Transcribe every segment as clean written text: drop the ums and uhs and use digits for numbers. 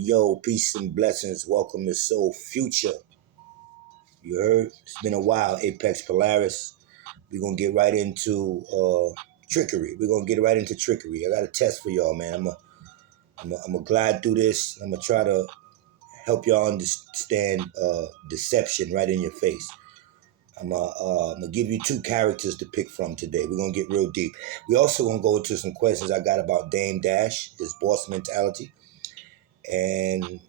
Yo, peace and blessings. Welcome to Soul Future. You heard? It's been a while. APEXX POLARIS. We're gonna get right into trickery. We're gonna get right into trickery. I got a test for y'all, man. I'm gonna glide through this. I'm gonna try to help y'all understand deception right in your face. I'm gonna give you two characters to pick from today. We're gonna get real deep. We also gonna go into some questions I got about Dame Dash, his boss mentality, and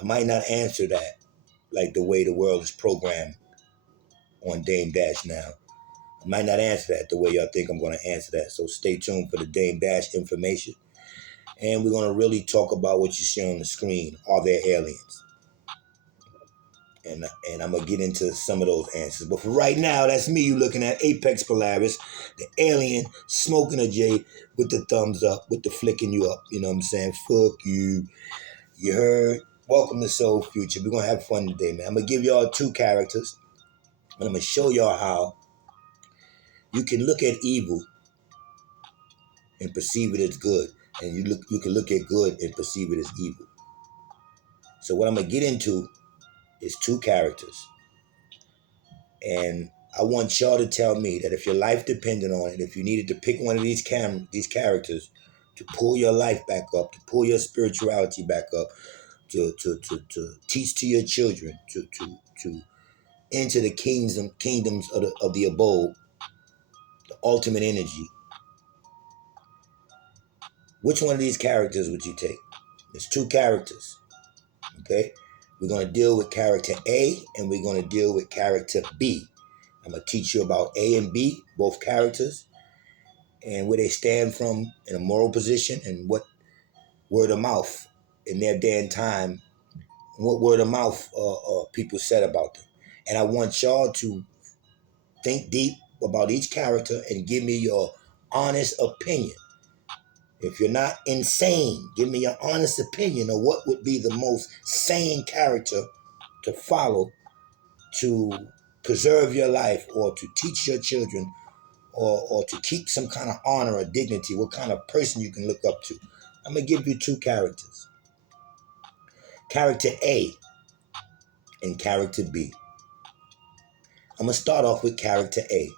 I might not answer that like the way the world is programmed on Dame Dash now. I might not answer that the way y'all think I'm going to answer that. So stay tuned for the Dame Dash information. And we're going to really talk about what you see on the screen. Are there aliens? And I'm going to get into some of those answers. But for right now, that's me you looking at APEXX POLARIS, the alien, smoking a J with the thumbs up, with the flicking you up. You know what I'm saying? Fuck you. You heard? Welcome to Soul Future. We're going to have fun today, man. I'm going to give y'all two characters. And I'm going to show y'all how you can look at evil and perceive it as good. And you can look at good and perceive it as evil. So what I'm going to get into is two characters. And I want y'all to tell me that if your life depended on it, if you needed to pick one of these characters to pull your life back up, to pull your spirituality back up, to teach to your children, to enter the kingdoms of the abode, the ultimate energy, which one of these characters would you take? There's two characters, okay? We're going to deal with character A and we're going to deal with character B. I'm going to teach you about A and B, both characters, and where they stand from in a moral position and what word of mouth in their day and time, what word of mouth people said about them. And I want y'all to think deep about each character and give me your honest opinion. If you're not insane, give me your honest opinion of what would be the most sane character to follow to preserve your life or to teach your children or to keep some kind of honor or dignity, what kind of person you can look up to. I'm going to give you two characters. Character A and character B. I'm going to start off with character A.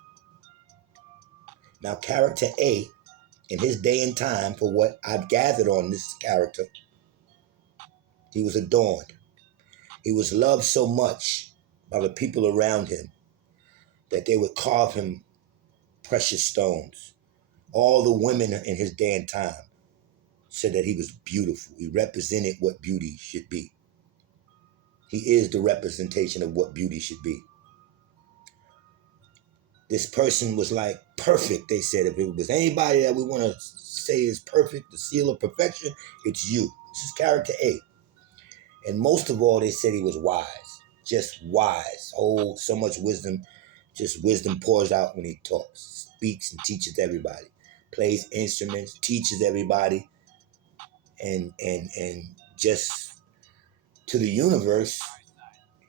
Now, character A, in his day and time, for what I've gathered on this character, he was adorned. He was loved so much by the people around him that they would carve him precious stones. All the women in his day and time said that he was beautiful. He represented what beauty should be. He is the representation of what beauty should be. This person was like perfect, they said. If it was anybody that we want to say is perfect, the seal of perfection, it's you. This is character A. And most of all, they said he was wise. Just wise. Oh, so much wisdom. Just wisdom pours out when he talks, speaks and teaches everybody, plays instruments, teaches everybody, and just to the universe,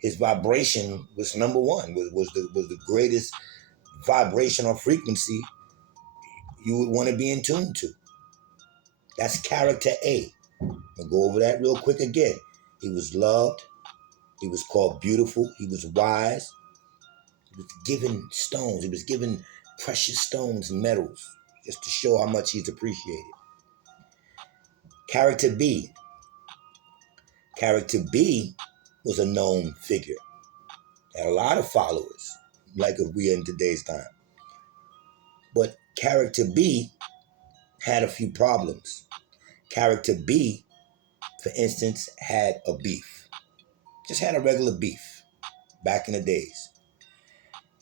his vibration was number one. Was the greatest vibrational frequency you would want to be in tune to. That's character A. I'll go over that real quick again. He was loved. He was called beautiful. He was wise. He was given stones. He was given precious stones and metals just to show how much he's appreciated. Character B. Character B was a known figure. Had a lot of followers, like if we are in today's time. But character B had a few problems. Character B, for instance, had a beef. Just had a regular beef back in the days.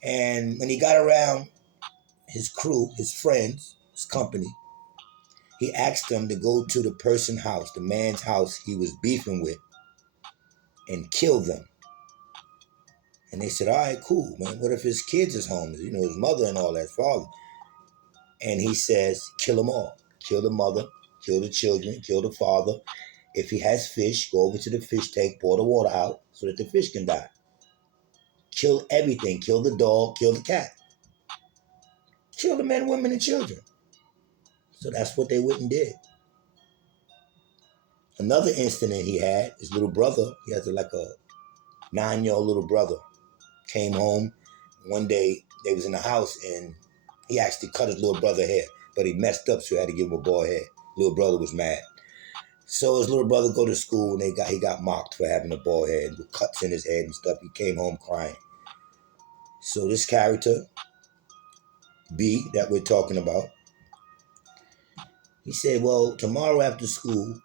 And when he got around his crew, his friends, his company, he asked them to go to the person's house, the man's house he was beefing with, and kill them. And they said, all right, cool, man. What if his kids is home? You know, his mother and all that, father. And he says, kill them all. Kill the mother, kill the children, kill the father. If he has fish, go over to the fish tank, pour the water out so that the fish can die. Kill everything. Kill the dog, kill the cat. Kill the men, women, and children. So that's what they went and did. Another incident he had, his little brother, he has like a 9-year-old little brother, came home. One day they was in the house and he actually cut his little brother hair, but he messed up, so he had to give him a bald head. Little brother was mad. So his little brother go to school and he got mocked for having a bald head with cuts in his head and stuff. He came home crying. So this character, B, that we're talking about, he said, well, tomorrow after school,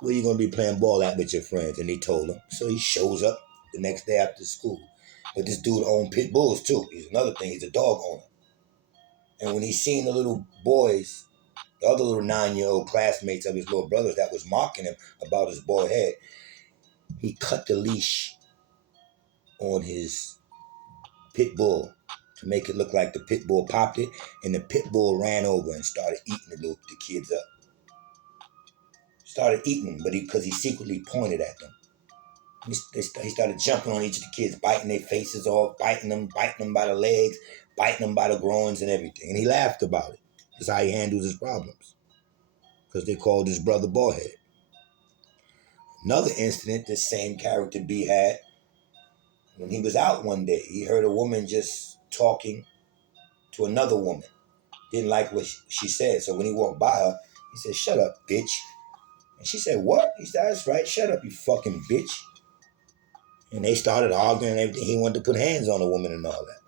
where you going to be playing ball at with your friends? And he told him. So he shows up the next day after school. But this dude owned pit bulls too. He's another thing. He's a dog owner. And when he seen the little boys, the other little 9-year-old classmates of his little brothers that was mocking him about his bald head, he cut the leash on his pit bull to make it look like the pit bull popped it, and the pit bull ran over and started eating the kids up. Started eating them, but because he secretly pointed at them. He started jumping on each of the kids, biting their faces off, biting them by the legs, biting them by the groins and everything. And he laughed about it. That's how he handles his problems. Because they called his brother Ballhead. Another incident this same character B had, when he was out one day, he heard a woman just talking to another woman. Didn't like what she said. So when he walked by her, he said, "Shut up, bitch." And she said, "What?" He said, "That's right. Shut up, you fucking bitch." And they started arguing and everything. He wanted to put hands on a woman and all that.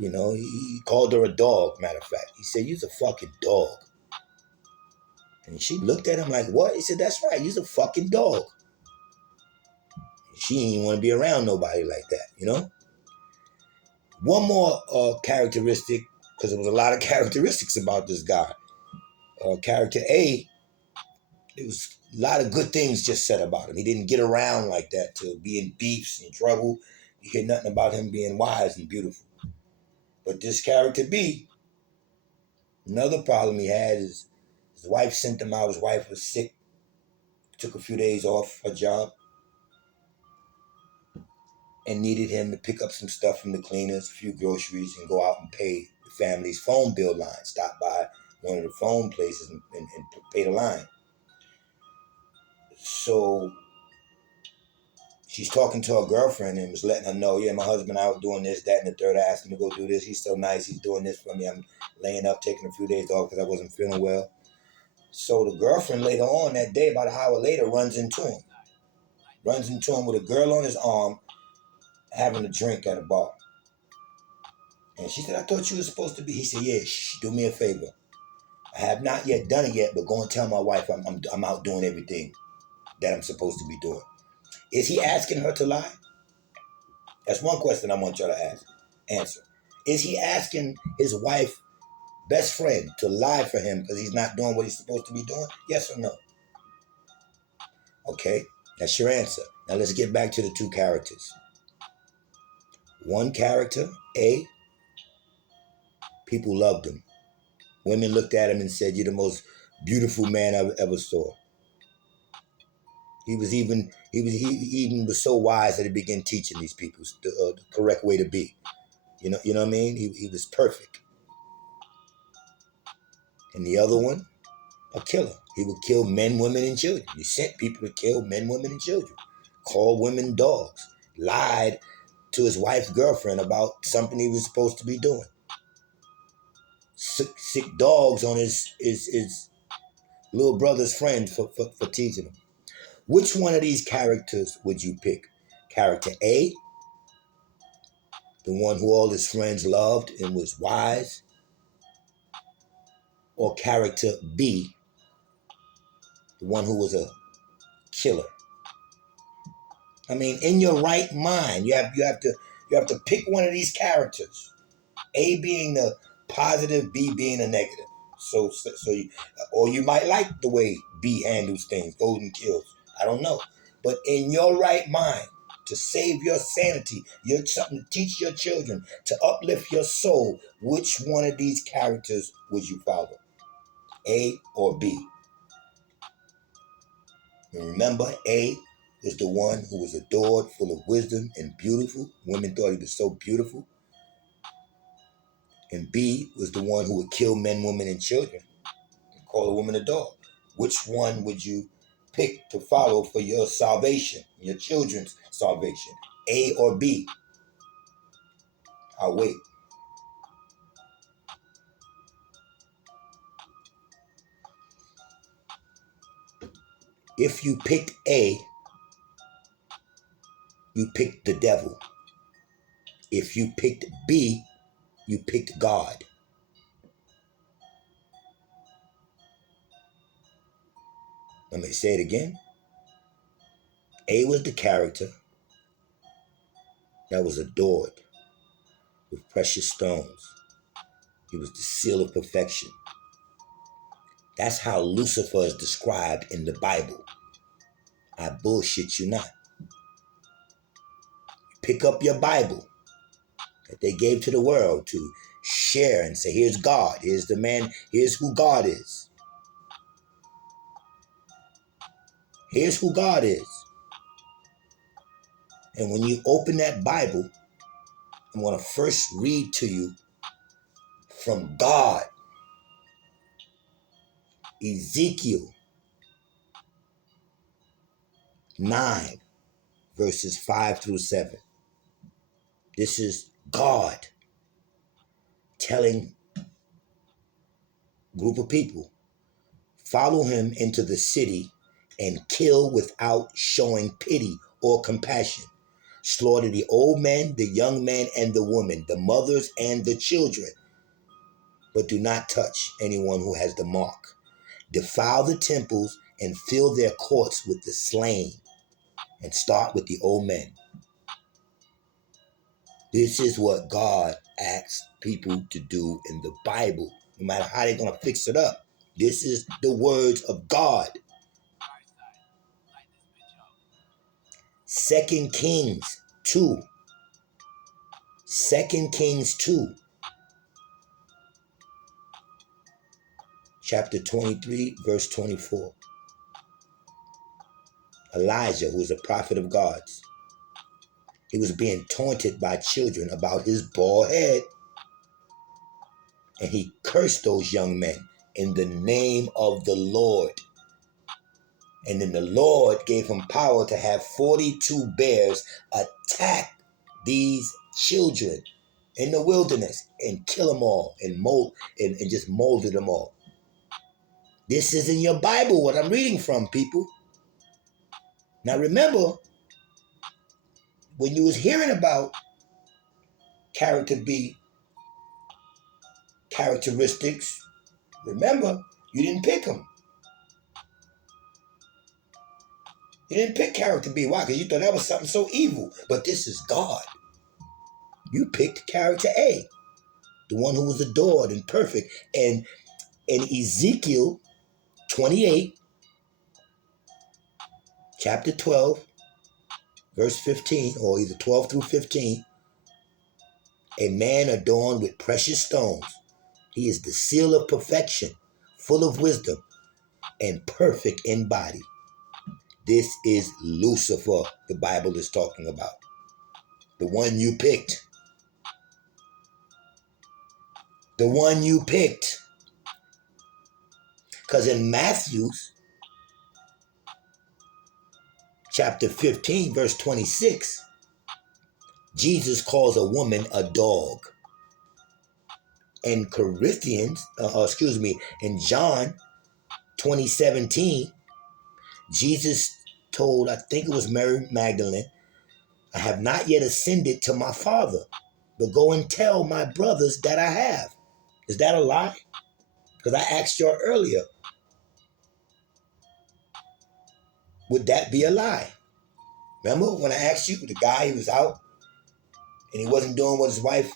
You know, he called her a dog, matter of fact. He said, "You's a fucking dog." And she looked at him like, "What?" He said, "That's right. You's a fucking dog." She didn't even want to be around nobody like that, you know? One more characteristic, because there was a lot of characteristics about this guy. Character A, there was a lot of good things just said about him. He didn't get around like that to be in beefs and trouble. You hear nothing about him being wise and beautiful. But this character B, another problem he had is his wife sent him out. His wife was sick, took a few days off her job, and needed him to pick up some stuff from the cleaners, a few groceries, and go out and pay the family's phone bill line. Stop by one of the phone places and pay the line. So she's talking to her girlfriend and was letting her know, "Yeah, my husband out doing this, that, and the third. I asked him to go do this. He's so nice. He's doing this for me. I'm laying up, taking a few days off because I wasn't feeling well." So the girlfriend later on that day, about an hour later, runs into him with a girl on his arm having a drink at a bar. And she said, "I thought you were supposed to be." He said, "Yeah, do me a favor. I have not yet done it yet, but go and tell my wife I'm out doing everything that I'm supposed to be doing." Is he asking her to lie? That's one question I want y'all to answer. Is he asking his wife, best friend, to lie for him because he's not doing what he's supposed to be doing? Yes or no? Okay, that's your answer. Now let's get back to the two characters. One character, A, people loved him. Women looked at him and said, "You're the most beautiful man I ever saw." He even was so wise that he began teaching these people the correct way to be. You know what I mean? He was perfect. And the other one, a killer. He would kill men, women, and children. He sent people to kill men, women, and children. Called women dogs. Lied to his wife's girlfriend about something he was supposed to be doing. Sick dogs on his little brother's friend for teasing him. Which one of these characters would you pick? Character A, the one who all his friends loved and was wise? Or character B, the one who was a killer? I mean, in your right mind, you have to pick one of these characters. A being the positive, B being the negative. So you, or you might like the way B handles things, golden kills. I don't know, but in your right mind, to save your sanity, something to teach your children, to uplift your soul, which one of these characters would you follow? A or B? And remember, A was the one who was adored, full of wisdom and beautiful. Women thought he was so beautiful. And B was the one who would kill men, women, and children and call a woman a dog. Which one would you pick to follow for your salvation, your children's salvation? A or B? I'll wait. If you picked A, you picked the devil. If you picked B, you picked God. Let me say it again. A was the character that was adored with precious stones. He was the seal of perfection. That's how Lucifer is described in the Bible. I bullshit you not. Pick up your Bible that they gave to the world to share and say, here's God, here's the man, here's who God is. Here's who God is. And when you open that Bible, I'm going to first read to you from God. Ezekiel 9, verses 5 through 7. This is God telling a group of people, follow him into the city and kill without showing pity or compassion. Slaughter the old men, the young men, and the women, the mothers and the children. But do not touch anyone who has the mark. Defile the temples and fill their courts with the slain. And start with the old men. This is what God asks people to do in the Bible. No matter how they're going to fix it up. This is the words of God. 2 Kings 2. 2 Kings 2. Chapter 23, verse 24. Elijah, who was a prophet of God's, he was being taunted by children about his bald head. And he cursed those young men in the name of the Lord. And then the Lord gave him power to have 42 bears attack these children in the wilderness and kill them all and just molded them all. This is in your Bible, what I'm reading from, people. Now remember, when you was hearing about character B characteristics, remember, you didn't pick them. You didn't pick character B. Why? Because you thought that was something so evil. But this is God. You picked character A, the one who was adored and perfect. And in Ezekiel 28, chapter 12, verse 15, or either 12 through 15, a man adorned with precious stones. He is the seal of perfection, full of wisdom, and perfect in body. This is Lucifer, the Bible is talking about. The one you picked. The one you picked. Because in Matthew's chapter 15, verse 26, Jesus calls a woman a dog. In in John 20:17, Jesus told, I think it was Mary Magdalene, I have not yet ascended to my Father, but go and tell my brothers that I have. Is that a lie? Because I asked you earlier, would that be a lie? Remember when I asked you, the guy, he was out and he wasn't doing what his wife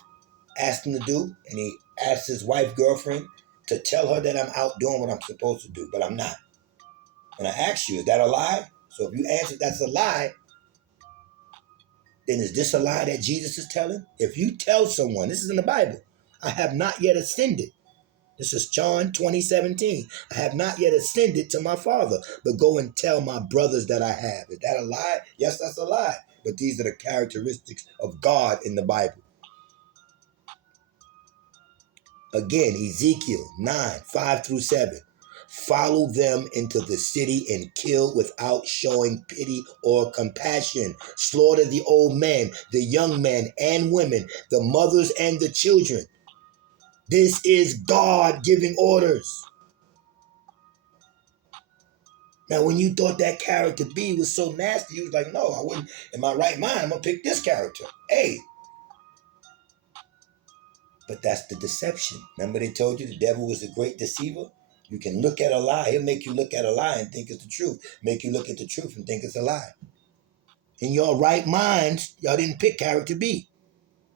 asked him to do, and he asked his wife, girlfriend, to tell her that I'm out doing what I'm supposed to do, but I'm not. When I asked you, is that a lie? So if you answered that's a lie, then is this a lie that Jesus is telling? If you tell someone, this is in the Bible, I have not yet ascended. This is John 20:17. I have not yet ascended to my Father, but go and tell my brothers that I have. Is that a lie? Yes, that's a lie. But these are the characteristics of God in the Bible. Again, Ezekiel 9:5 through 7. follow them into the city and kill without showing pity or compassion. Slaughter the old men, the young men and women, the mothers and the children. This is God giving orders. Now, when you thought that character B was so nasty, you was like, no, I wouldn't. In my right mind, I'm going to pick this character, A. But that's the deception. Remember they told you the devil was a great deceiver? You can look at a lie. He'll make you look at a lie and think it's the truth. Make you look at the truth and think it's a lie. In your right minds, y'all didn't pick character B.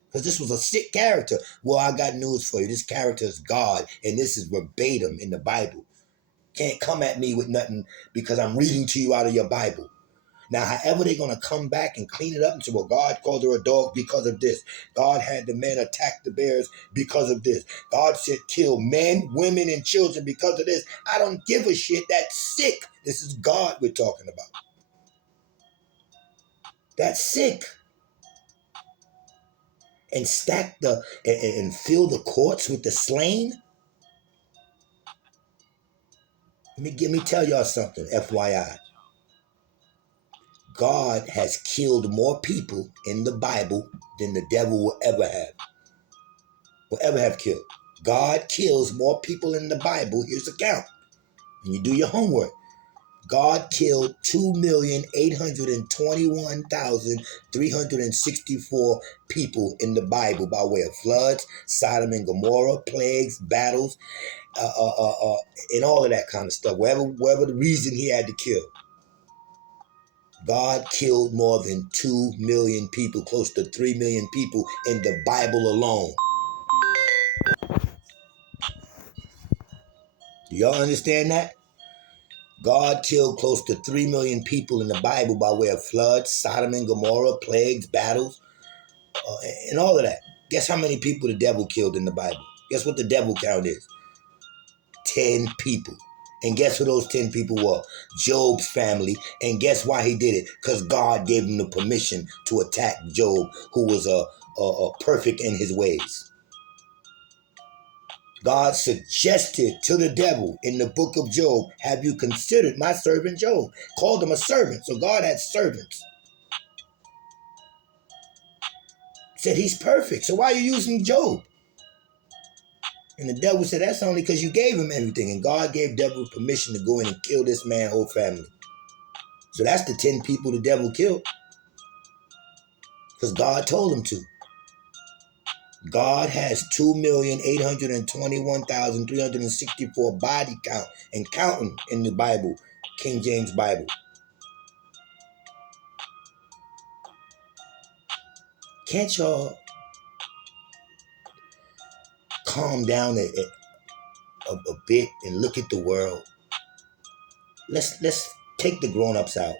Because this was a sick character. Well, I got news for you. This character is God. And this is verbatim in the Bible. Can't come at me with nothing because I'm reading to you out of your Bible. Now, however they're going to come back and clean it up and say, well, God called her a dog because of this. God had the men attack the bears because of this. God said kill men, women, and children because of this. I don't give a shit. That's sick. This is God we're talking about. That's sick. And stack and fill the courts with the slain. Let me tell y'all something, FYI. God has killed more people in the Bible than the devil will ever have killed. God kills more people in the Bible. Here's the count. And you do your homework. God killed 2,821,364 people in the Bible by way of floods, Sodom and Gomorrah, plagues, battles, and all of that kind of stuff. Whatever the reason he had to kill. God killed more than 2 million people, close to 3 million people in the Bible alone. Do y'all understand that? God killed close to 3 million people in the Bible by way of floods, Sodom and Gomorrah, plagues, battles, and all of that. Guess how many people the devil killed in the Bible? Guess what the devil count is? 10 people. And guess who those 10 people were? Job's family. And guess why he did it? Because God gave him the permission to attack Job, who was perfect in his ways. God suggested to the devil in the book of Job, have you considered my servant Job? Called him a servant. So God had servants. Said he's perfect. So why are you using Job? And the devil said, that's only because you gave him everything. And God gave devil permission to go in and kill this man's whole family. So that's the 10 people the devil killed. Because God told him to. God has 2,821,364 body count and counting in the Bible, King James Bible. Can't y'all calm down a bit and look at the world? Let's take the grown-ups out.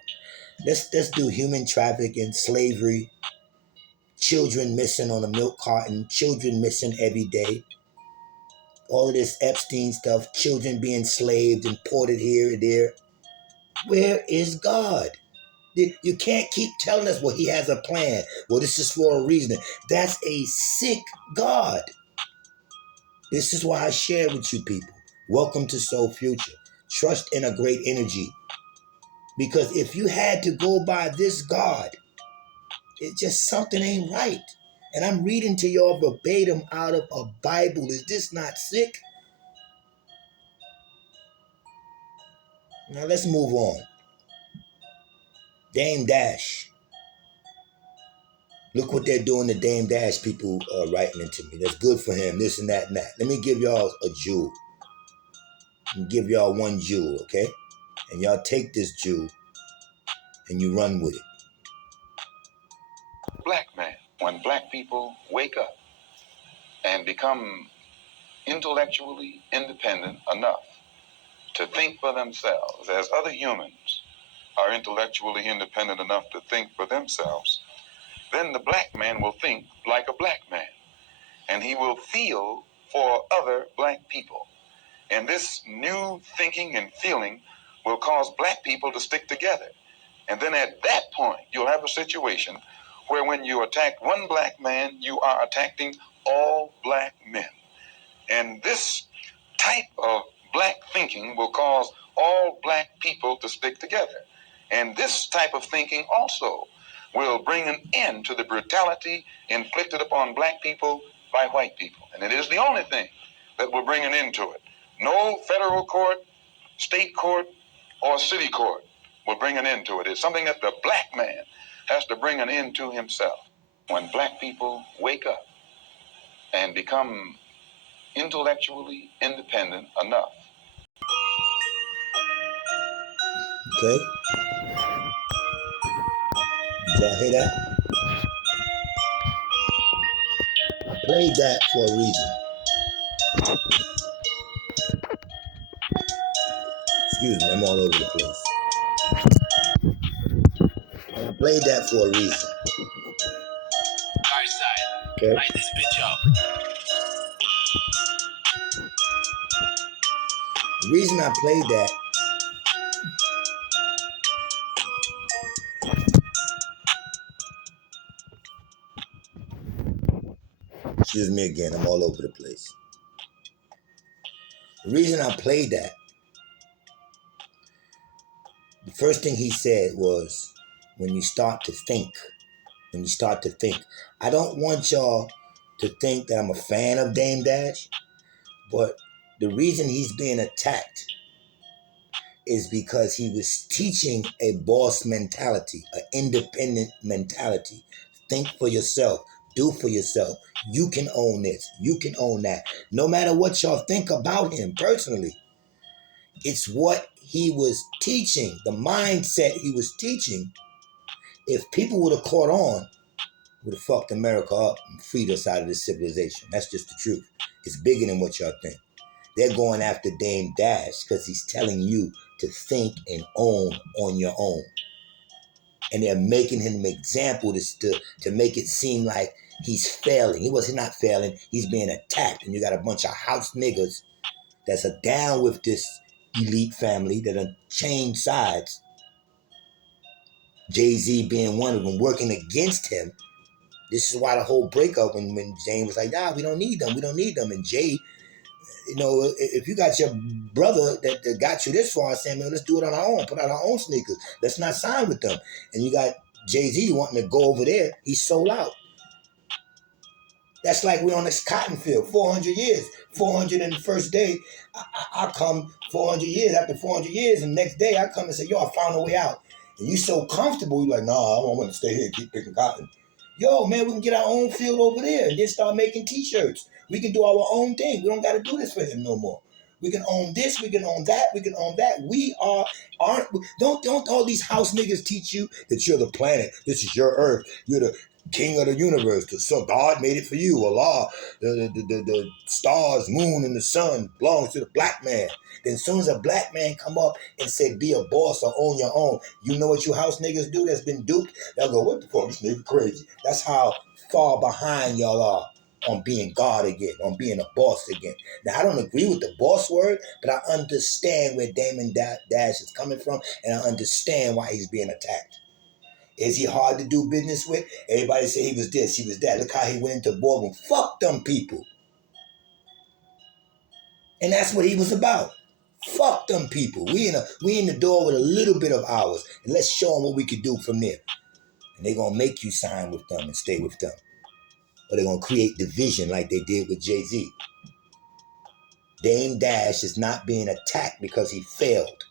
Let's do human trafficking, slavery, children missing on a milk carton, children missing every day. All of this Epstein stuff, children being slaved and ported here and there. Where is God? You can't keep telling us, well, he has a plan. Well, this is for a reason. That's a sick God. This is why I share with you people. Welcome to Soul Future. Trust in a great energy. Because if you had to go by this God, it just something ain't right. And I'm reading to y'all verbatim out of a Bible. Is this not sick? Now let's move on. Dame Dash. Look what they're doing to Dame Dash. People writing into me. That's good for him. This and that and that. Let me give y'all a jewel. And give y'all one jewel, okay? And y'all take this jewel and you run with it. Black man, when black people wake up and become intellectually independent enough to think for themselves, as other humans are intellectually independent enough to think for themselves, then the black man will think like a black man, and he will feel for other black people. And this new thinking and feeling will cause black people to stick together. And then at that point, you'll have a situation where when you attack one black man, you are attacking all black men. And this type of black thinking will cause all black people to stick together. And this type of thinking also will bring an end to the brutality inflicted upon black people by white people. And it is the only thing that will bring an end to it. No federal court, state court, or city court will bring an end to it. It's something that the black man has to bring an end to himself. When black people wake up and become intellectually independent enough. Okay? Did y'all hear that? I played that for a reason. Excuse me, I'm all over the place. I played that for a reason. Okay? Light this bitch up. The reason I played that excuse me again, I'm all over the place. The reason I played that, the first thing he said was, when you start to think, I don't want y'all to think that I'm a fan of Dame Dash, but the reason he's being attacked is because he was teaching a boss mentality, an independent mentality. Think for yourself. Do for yourself. You can own this. You can own that. No matter what y'all think about him personally, it's what he was teaching, the mindset he was teaching. If people would have caught on, would have fucked America up and freed us out of this civilization. That's just the truth. It's bigger than what y'all think. They're going after Dame Dash because he's telling you to think and own on your own. And they're making him an example to make it seem like he's failing. He's not failing. He's being attacked. And you got a bunch of house niggas that's down with this elite family that are changed sides. Jay-Z being one of them, working against him. This is why the whole breakup, when Jane was like, we don't need them. And Jay, you know, if you got your brother that got you this far saying, man, let's do it on our own, put out our own sneakers, let's not sign with them. And you got Jay-Z wanting to go over there, he's sold out. That's like we're on this cotton field, 400 years. 400 in the first day, I come 400 years, after 400 years, and the next day I come and say, yo, I found a way out. And you so comfortable, you're like, nah, I don't want to stay here and keep picking cotton. Yo, man, we can get our own field over there and then start making t-shirts. We can do our own thing. We don't got to do this for him no more. We can own this, we can own that, we can own that. Don't all these house niggas teach you that you're the planet, this is your earth, you're the king of the universe. So God made it for you. Allah, the stars, moon, and the sun belongs to the black man. Then as soon as a black man come up and say, be a boss or own your own, you know what you house niggas do that's been duped? They'll go, what the fuck, this nigga crazy. That's how far behind y'all are on being God again, on being a boss again. Now, I don't agree with the boss word, but I understand where Damon Dash is coming from, and I understand why he's being attacked. Is he hard to do business with? Everybody say he was this, he was that. Look how he went into boardroom. Fuck them people. And that's what he was about. Fuck them people. We in the door with a little bit of ours, and let's show them what we can do from there. And they're gonna make you sign with them and stay with them. Or they're gonna create division like they did with Jay-Z. Dame Dash is not being attacked because he failed.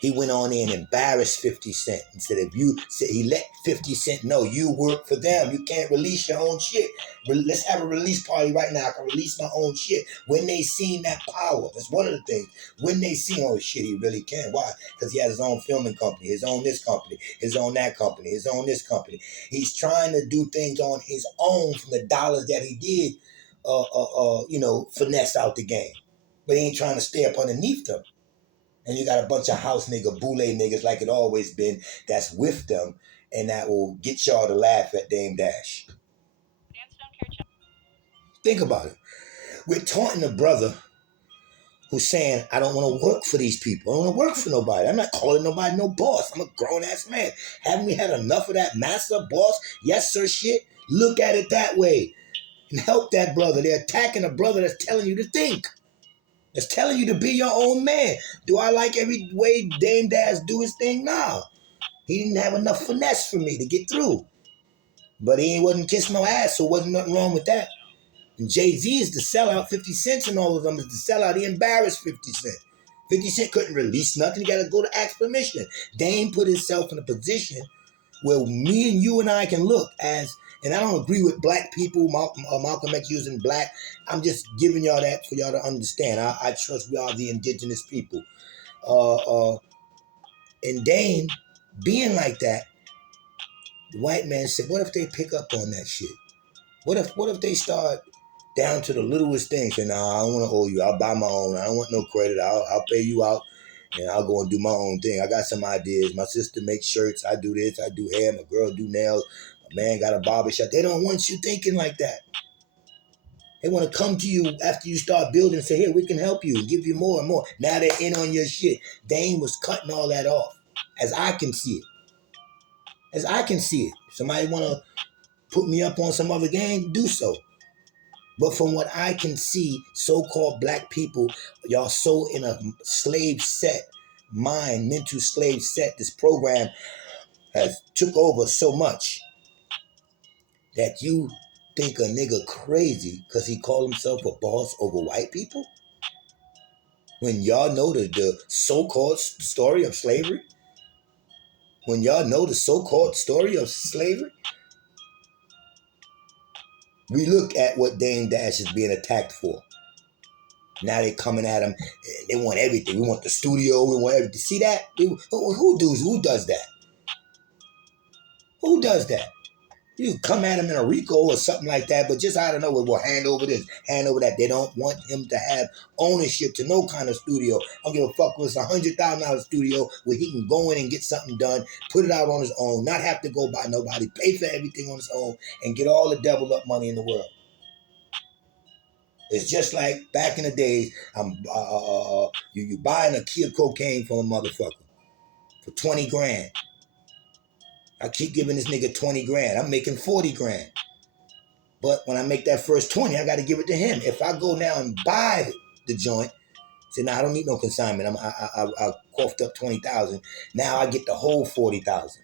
He went on in and embarrassed 50 Cent. Instead of he let 50 Cent know you work for them. You can't release your own shit. Let's have a release party right now. I can release my own shit. When they seen that power, that's one of the things. When they seen, oh shit, he really can. Why? Because he has his own filming company, his own this company, his own that company, his own this company. He's trying to do things on his own from the dollars that he did, finesse out the game. But he ain't trying to stay up underneath them. And you got a bunch of house nigga, boule niggas like it always been, that's with them, and that will get y'all to laugh at Dame Dash. Think about it. We're taunting a brother who's saying, I don't want to work for these people. I don't want to work for nobody. I'm not calling nobody no boss. I'm a grown-ass man. Haven't we had enough of that master, boss, yes sir shit? Look at it that way and help that brother. They're attacking a brother that's telling you to think. It's telling you to be your own man. Do I like every way Dame Dash do his thing? Nah. He didn't have enough finesse for me to get through. But he wasn't kissing no ass, so wasn't nothing wrong with that. And Jay-Z is the sellout. 50 Cent and all of them is the sellout. He embarrassed 50 Cent. 50 Cent couldn't release nothing. He got to go to ask permission. Dame put himself in a position where me and you and I can look as, and I don't agree with black people, Malcolm X using black. I'm just giving y'all that for y'all to understand. I trust we are the indigenous people. And Dame being like that, the white man said, what if they pick up on that shit? What if they start down to the littlest things? And nah, I don't want to owe you. I'll buy my own. I don't want no credit. I'll pay you out, and I'll go and do my own thing. I got some ideas. My sister makes shirts. I do this. I do hair. My girl do nails. My man got a barbershop. They don't want you thinking like that. They want to come to you after you start building and say, here, we can help you and give you more and more. Now they're in on your shit. Dame was cutting all that off, as I can see it. As I can see it. Somebody want to put me up on some other game, do so. But from what I can see, so-called black people, y'all so in a slave set mind, mental slave set. This program has took over so much that you think a nigga crazy because he called himself a boss over white people? When y'all know the so-called story of slavery? When y'all know the so-called story of slavery? We look at what Dame Dash is being attacked for. Now they coming at him. They want everything. We want the studio. We want everything. See that? Who does that? Who does that? You come at him in a RICO or something like that, but just out of nowhere, we'll hand over this, hand over that. They don't want him to have ownership to no kind of studio. I don't give a fuck if it's $100,000 studio where he can go in and get something done, put it out on his own, not have to go by nobody, pay for everything on his own, and get all the double up money in the world. It's just like back in the days, you buying a key of cocaine from a motherfucker for 20 grand. I keep giving this nigga 20 grand. I'm making 40 grand. But when I make that first 20, I got to give it to him. If I go now and buy the joint, say, I don't need no consignment. I coughed up 20,000. Now I get the whole 40,000.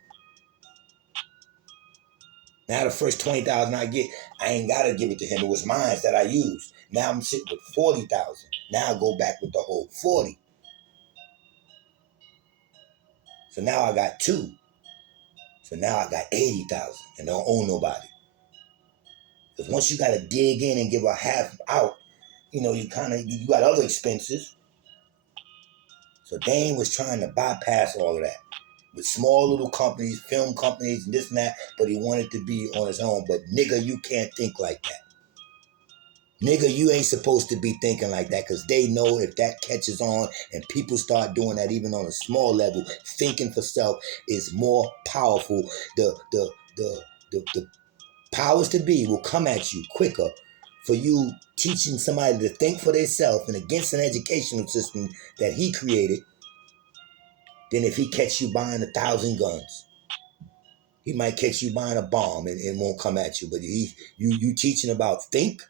Now the first 20,000 I get, I ain't got to give it to him. It was mine that I used. Now I'm sitting with 40,000. Now I go back with the whole 40. So now I got two. So now I got 80,000 and don't owe nobody. Because once you got to dig in and give a half out, you got other expenses. So Dame was trying to bypass all of that with small little companies, film companies, and this and that, but he wanted to be on his own. But nigga, you can't think like that. Nigga, you ain't supposed to be thinking like that because they know if that catches on and people start doing that even on a small level, thinking for self is more powerful. The powers to be will come at you quicker for you teaching somebody to think for themselves and against an educational system that he created than if he catch you buying 1,000 guns. He might catch you buying a bomb and it won't come at you. But you teaching about think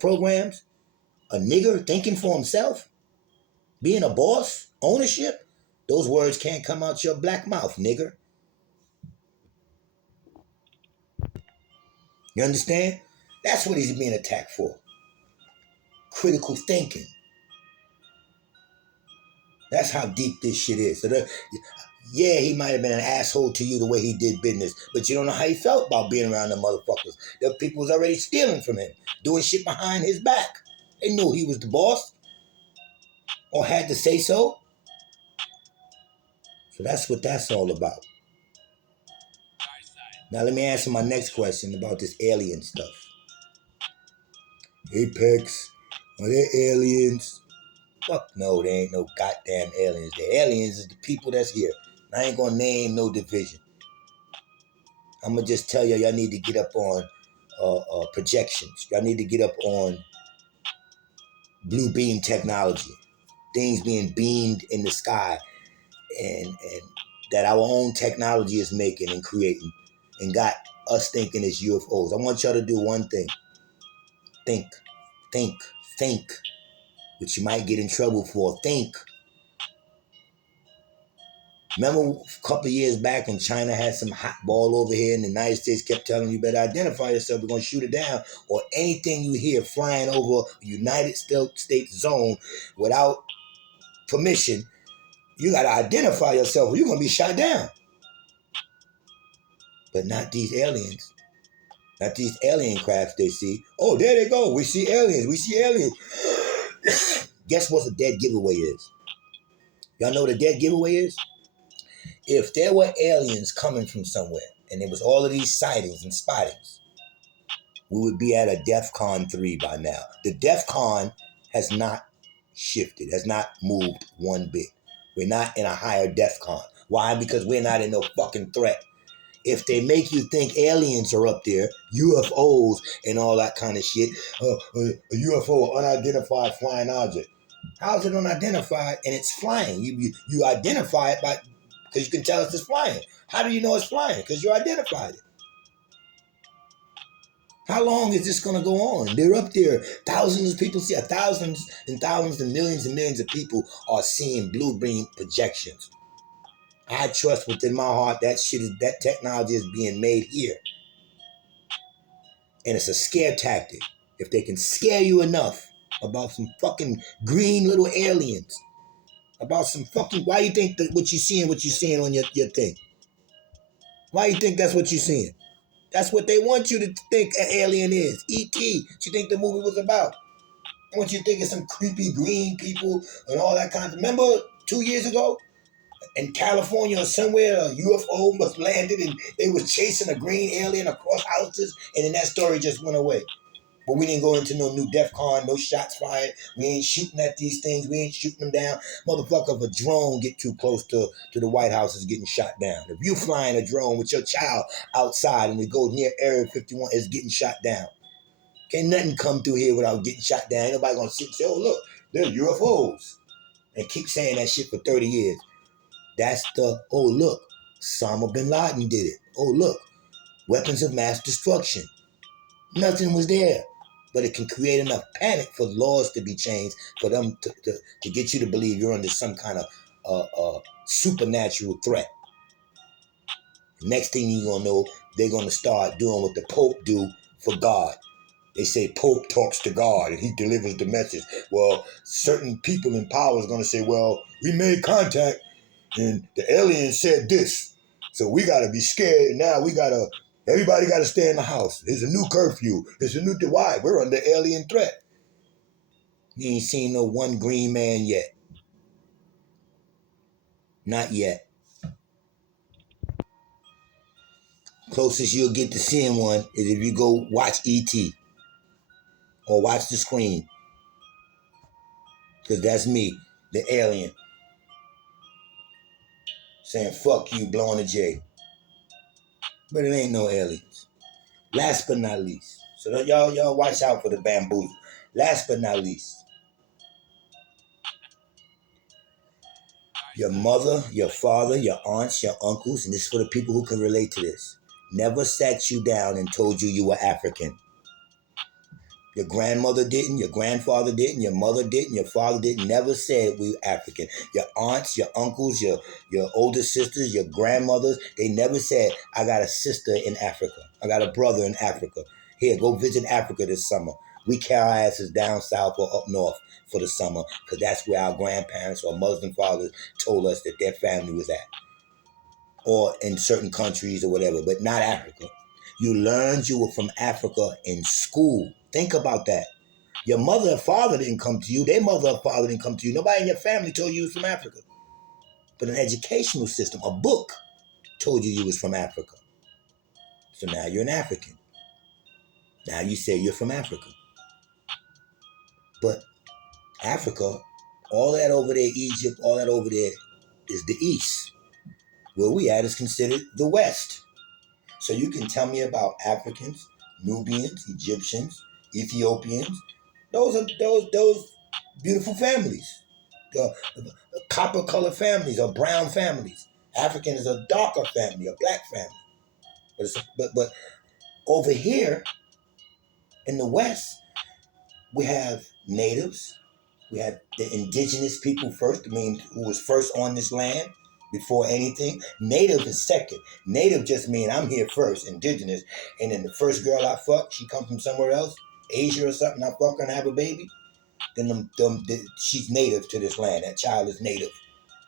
programs, a nigger thinking for himself, being a boss, ownership, those words can't come out your black mouth, nigger. You understand? That's what he's being attacked for. Critical thinking. That's how deep this shit is. So yeah, he might have been an asshole to you the way he did business, but you don't know how he felt about being around the motherfuckers. The people was already stealing from him, doing shit behind his back. They knew he was the boss or had to say so. So that's what that's all about. Now let me answer my next question about this alien stuff. APEXX, are they aliens? Fuck no, they ain't no goddamn aliens. The aliens is the people that's here. I ain't gonna name no division. I'm gonna just tell y'all need to get up on projections. Y'all need to get up on blue beam technology. Things being beamed in the sky and that our own technology is making and creating and got us thinking it's UFOs. I want y'all to do one thing. Think. which you might get in trouble for. Think. Remember a couple of years back when China had some hot ball over here and the United States kept telling you better identify yourself, we're going to shoot it down. Or anything you hear flying over a United States zone without permission, you got to identify yourself or you're going to be shot down. But not these aliens. Not these alien crafts they see. Oh, there they go. We see aliens. We see aliens. Guess what the dead giveaway is? Y'all know what a dead giveaway is? If there were aliens coming from somewhere and there was all of these sightings and spottings, we would be at a DEFCON 3 by now. The DEFCON has not shifted, has not moved one bit. We're not in a higher DEFCON. Why? Because we're not in no fucking threat. If they make you think aliens are up there, UFOs and all that kind of shit, a UFO, unidentified flying object. How is it unidentified and it's flying? You identify it by because you can tell it's flying. How do you know it's flying? Because you identified it. How long is this going to go on? They're up there. Thousands of people see, thousands and thousands and millions of people are seeing blue beam projections. I trust within my heart that technology is being made here. And it's a scare tactic. If they can scare you enough about some fucking green little aliens, about some fucking, why you think that what you're seeing on your thing? Why you think that's what you're seeing? That's what they want you to think an alien is. E.T. What you think the movie was about? I want you to think of some creepy green people and all that kind of. Remember 2 years ago in California or somewhere, a UFO was landed and they was chasing a green alien across houses, and then that story just went away. But we didn't go into no new DEFCON, no shots fired. We ain't shooting at these things. We ain't shooting them down. Motherfucker, if a drone get too close to the White House, is getting shot down. If you flying a drone with your child outside and it goes near Area 51, it's getting shot down. Can't nothing come through here without getting shot down. Ain't nobody gonna sit and say, oh, look, there's UFOs. And keep saying that shit for 30 years. That's the, oh, look, Osama bin Laden did it. Oh, look, weapons of mass destruction. Nothing was there. But it can create enough panic for laws to be changed for them to get you to believe you're under some kind of supernatural threat. Next thing you're going to know, they're going to start doing what the Pope do for God. They say Pope talks to God and he delivers the message. Well, certain people in power is going to say, well, we made contact and the alien said this. So we got to be scared. Now everybody got to stay in the house. There's a new curfew. There's a new, why? We're under alien threat. You ain't seen no one green man yet. Not yet. Closest you'll get to seeing one is if you go watch E.T. or watch the screen. Because that's me, the alien. Saying fuck you, blowing a J. But it ain't no aliens. Last but not least. So y'all watch out for the bamboozle. Last but not least. Your mother, your father, your aunts, your uncles, and this is for the people who can relate to this, never sat you down and told you were African. Your grandmother didn't, your grandfather didn't, your mother didn't, your father didn't, never said we were African. Your aunts, your uncles, your older sisters, your grandmothers, they never said, I got a sister in Africa. I got a brother in Africa. Here, go visit Africa this summer. We carry our asses down south or up north for the summer because that's where our grandparents or Muslim fathers told us that their family was at. Or in certain countries or whatever, but not Africa. You learned you were from Africa in school. Think about that. Your mother or father didn't come to you. Their mother or father didn't come to you. Nobody in your family told you was from Africa. But an educational system, a book, told you was from Africa. So now you're an African. Now you say you're from Africa. But Africa, all that over there, Egypt, all that over there is the East. Where we at is considered the West. So you can tell me about Africans, Nubians, Egyptians, Ethiopians. Those are those beautiful families. Copper color families or brown families. African is a darker family, a black family. But over here in the West, we have natives, We had the indigenous people first, I mean, who was first on this land before anything. Native is second. Native just mean I'm here first, indigenous. And then the first girl I fuck, she come from somewhere else, Asia or something, I fuck her and have a baby. Then she's native to this land. That child is native.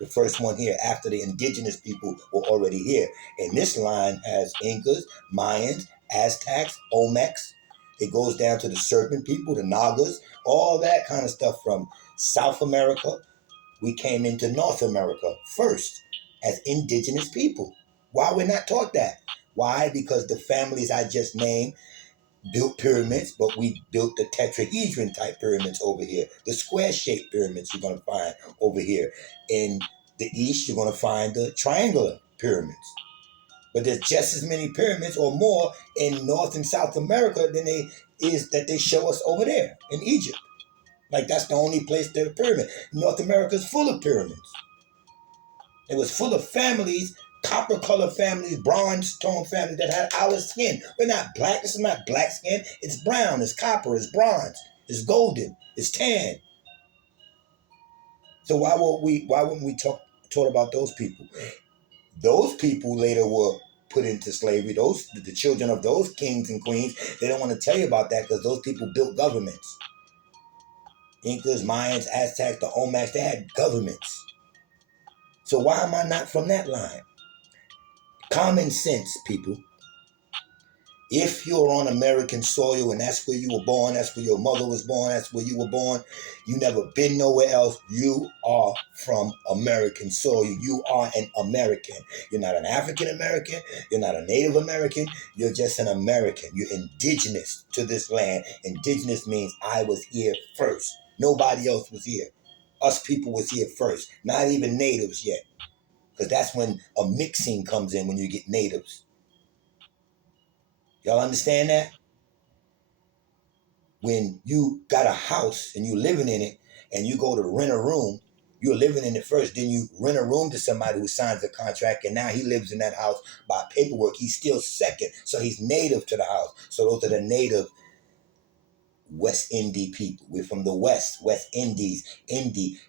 The first one here after the indigenous people were already here. And this line has Incas, Mayans, Aztecs, Olmecs. It goes down to the serpent people, the Nagas, all that kind of stuff from South America. We came into North America first as indigenous people. Why we're not taught that? Why? Because the families I just named built pyramids, but we built the tetrahedron type pyramids over here. The square shaped pyramids you're going to find over here. In the east, you're going to find the triangular pyramids. But there's just as many pyramids or more in North and South America than they show us over there in Egypt. Like that's the only place there's a pyramid. North America is full of pyramids. It was full of families, copper colored families, bronze tone families that had our skin. We're not black. This is not black skin. It's brown. It's copper. It's bronze. It's golden. It's tan. So why wouldn't we talk about those people? Those people later were put into slavery. The children of those kings and queens, they don't want to tell you about that because those people built governments. Incas, Mayans, Aztecs, the Olmecs, they had governments. So why am I not from that line? Common sense, people. If you're on American soil and that's where you were born, that's where your mother was born, that's where you were born, you never been nowhere else, you are from American soil. You are an American. You're not an African American. You're not a Native American. You're just an American. You're indigenous to this land. Indigenous means I was here first. Nobody else was here. Us people was here first. Not even natives yet. Because that's when a mixing comes in when you get natives. Y'all understand that? When you got a house and you living in it and you go to rent a room, you're living in it first, then you rent a room to somebody who signs a contract and now he lives in that house by paperwork. He's still second, so he's native to the house. So those are the native West Indian people. We're from the West Indies, Indians.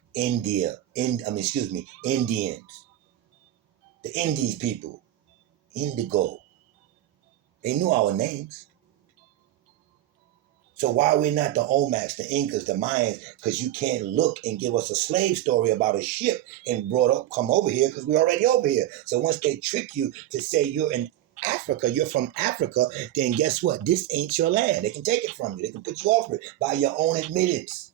The Indies people, indigo. They knew our names. So why are we not the Olmecs, the Incas, the Mayans? Because you can't look and give us a slave story about a ship and come over here because we're already over here. So once they trick you to say you're in Africa, you're from Africa, then guess what? This ain't your land. They can take it from you. They can put you off it by your own admittance.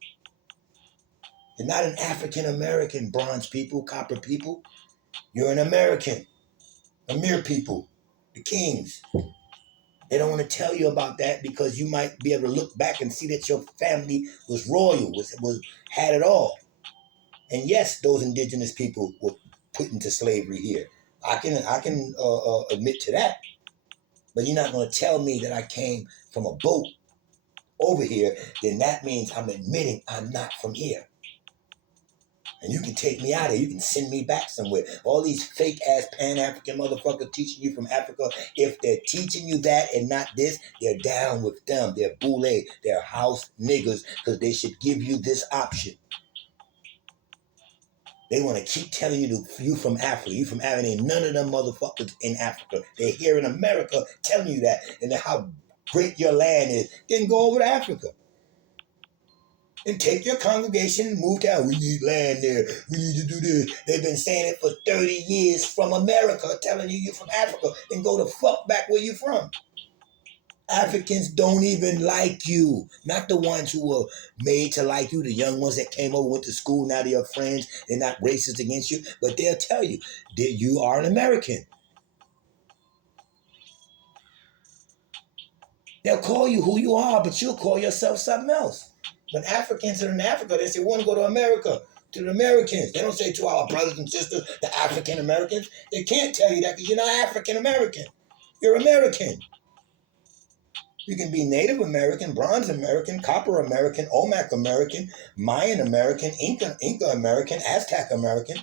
You're not an African American, bronze people, copper people. You're an American. Amir people, the kings. They don't want to tell you about that because you might be able to look back and see that your family was royal, had it all. And yes, those indigenous people were put into slavery here. I can admit to that. But you're not going to tell me that I came from a boat over here, then that means I'm admitting I'm not from here. And you can take me out of here. You can send me back somewhere. All these fake ass Pan-African motherfuckers teaching you from Africa, if they're teaching you that and not this, they're down with them. They're boule. They're house niggas because they should give you this option. They want to keep telling you from Africa. You from Africa. Ain't none of them motherfuckers in Africa. They're here in America telling you that and how great your land is. Then go over to Africa. And take your congregation and move down. We need land there. We need to do this. They've been saying it for 30 years from America, telling you you're from Africa. Then go the fuck back where you're from. Africans don't even like you. Not the ones who were made to like you, the young ones that came over, went to school, now they're your friends. They're not racist against you, but they'll tell you that you are an American. They'll call you who you are, but you'll call yourself something else. When Africans are in Africa, they say, we want to go to America, to the Americans. They don't say to our brothers and sisters, the African Americans. They can't tell you that because you're not African American. You're American. You can be Native American, Bronze American, Copper American, Olmec American, Mayan American, Inca American, Aztec American,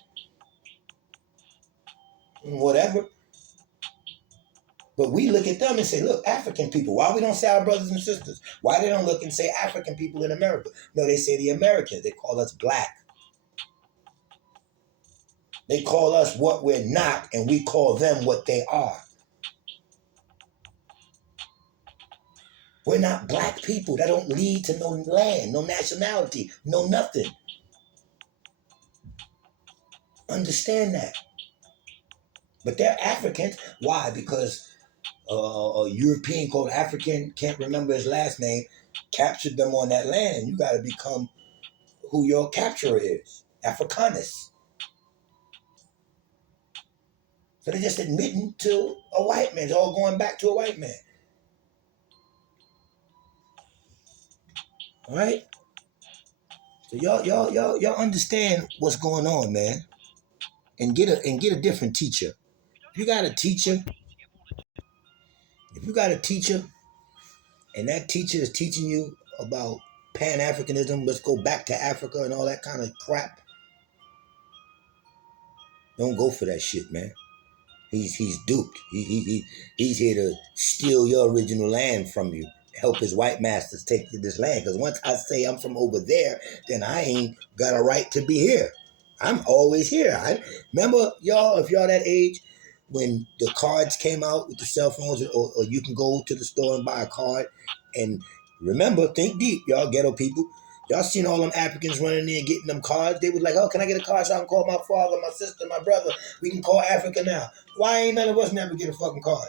whatever. But we look at them and say, look, African people. Why we don't say our brothers and sisters? Why they don't look and say African people in America? No, they say the Americans. They call us black. They call us what we're not, and we call them what they are. We're not black people. That don't lead to no land, no nationality, no nothing. Understand that. But they're Africans. Why? Because a European called African, can't remember his last name, captured them on that land, and you got to become who your capturer is. Africanus. So they're just admitting to a white man. It's all going back to a white man. All right? So y'all understand what's going on, man. And get a different teacher. If you got a teacher, and that teacher is teaching you about Pan-Africanism, let's go back to Africa and all that kind of crap, don't go for that shit, man. He's duped. He's here to steal your original land from you. Help his white masters take this land. Because once I say I'm from over there, then I ain't got a right to be here. I'm always here. I remember y'all, if y'all that age, when the cards came out with the cell phones, or you can go to the store and buy a card. And remember, think deep, y'all ghetto people. Y'all seen all them Africans running in getting them cards. They was like, oh, can I get a card so I can call my father, my sister, my brother? We can call Africa now. Why ain't none of us never get a fucking card?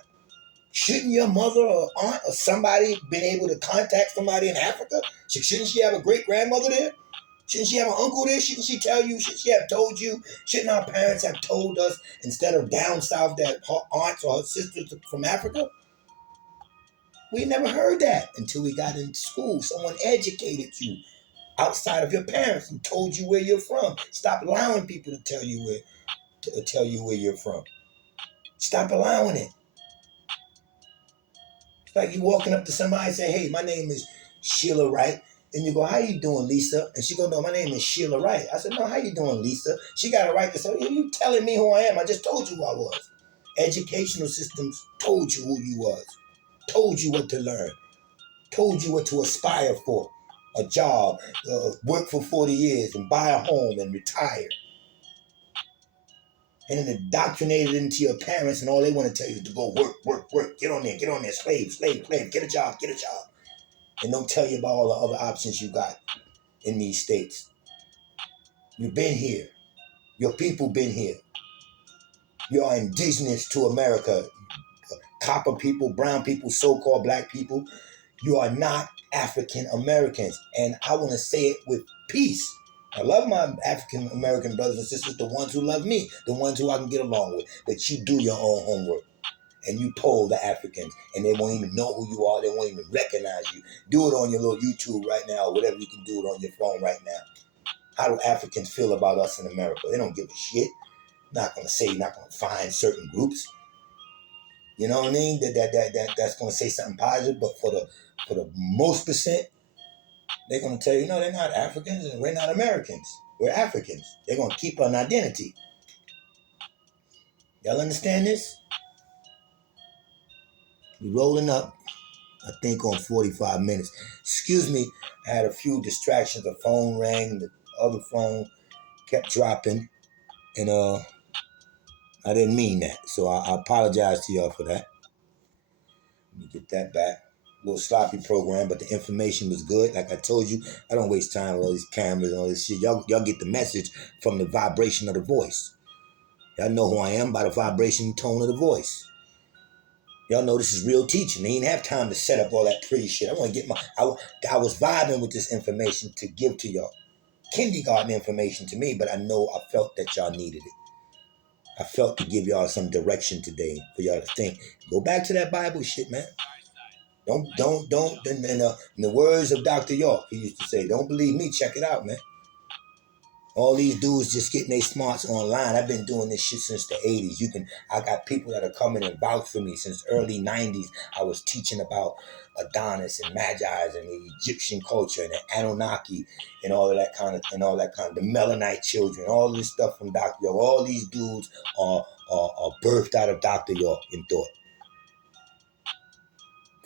Shouldn't your mother or aunt or somebody been able to contact somebody in Africa? Shouldn't she have a great grandmother there? Shouldn't she have an uncle there? Shouldn't she tell you? Should she have told you? Shouldn't our parents have told us instead of down south that her aunts or her sisters from Africa? We never heard that until we got into school. Someone educated you outside of your parents and told you where you're from. Stop allowing people to tell you where you're from. Stop allowing it. It's like you walking up to somebody and say, hey, my name is Sheila Wright. And you go, how you doing, Lisa? And she go, no, my name is Sheila Wright. I said, no, how you doing, Lisa? She got a right to say, you telling me who I am. I just told you who I was. Educational systems told you who you was. Told you what to learn. Told you what to aspire for. A job, work for 40 years and buy a home and retire. And then indoctrinated into your parents, and all they want to tell you is to go work, get on there, slave, get a job. And don't tell you about all the other options you got in these states. You've been here. Your people been here. You are indigenous to America. Copper people, brown people, so-called black people. You are not African Americans. And I want to say it with peace. I love my African American brothers and sisters, the ones who love me, the ones who I can get along with. But you do your own homework. And you poll the Africans, and they won't even know who you are. They won't even recognize you. Do it on your little YouTube right now, or whatever you can do it on your phone right now. How do Africans feel about us in America? They don't give a shit. Not gonna say you're not gonna find certain groups. You know what I mean? That's gonna say something positive, but for the most percent, they're gonna tell you, no, they're not Africans, and we're not Americans. We're Africans. They're gonna keep an identity. Y'all understand this? We rolling up, I think, on 45 minutes. Excuse me, I had a few distractions. The phone rang, the other phone kept dropping, and I didn't mean that. So I apologize to y'all for that. Let me get that back. A little sloppy program, but the information was good. Like I told you, I don't waste time with all these cameras and all this shit. Y'all get the message from the vibration of the voice. Y'all know who I am by the vibration and tone of the voice. Y'all know this is real teaching. They ain't have time to set up all that pretty shit. I want to get I was vibing with this information to give to y'all. Kindergarten information to me, but I felt that y'all needed it. I felt to give y'all some direction today for y'all to think. Go back to that Bible shit, man. Don't. In the words of Dr. York, he used to say, don't believe me, check it out, man. All these dudes just getting their smarts online. I've been doing this shit since the 80s. I got people that are coming and vouch for me since early 90s. I was teaching about Adonis and Magi's and the Egyptian culture and the Anunnaki and all the Melanite children, all this stuff from Dr. York. All these dudes are birthed out of Dr. York in thought.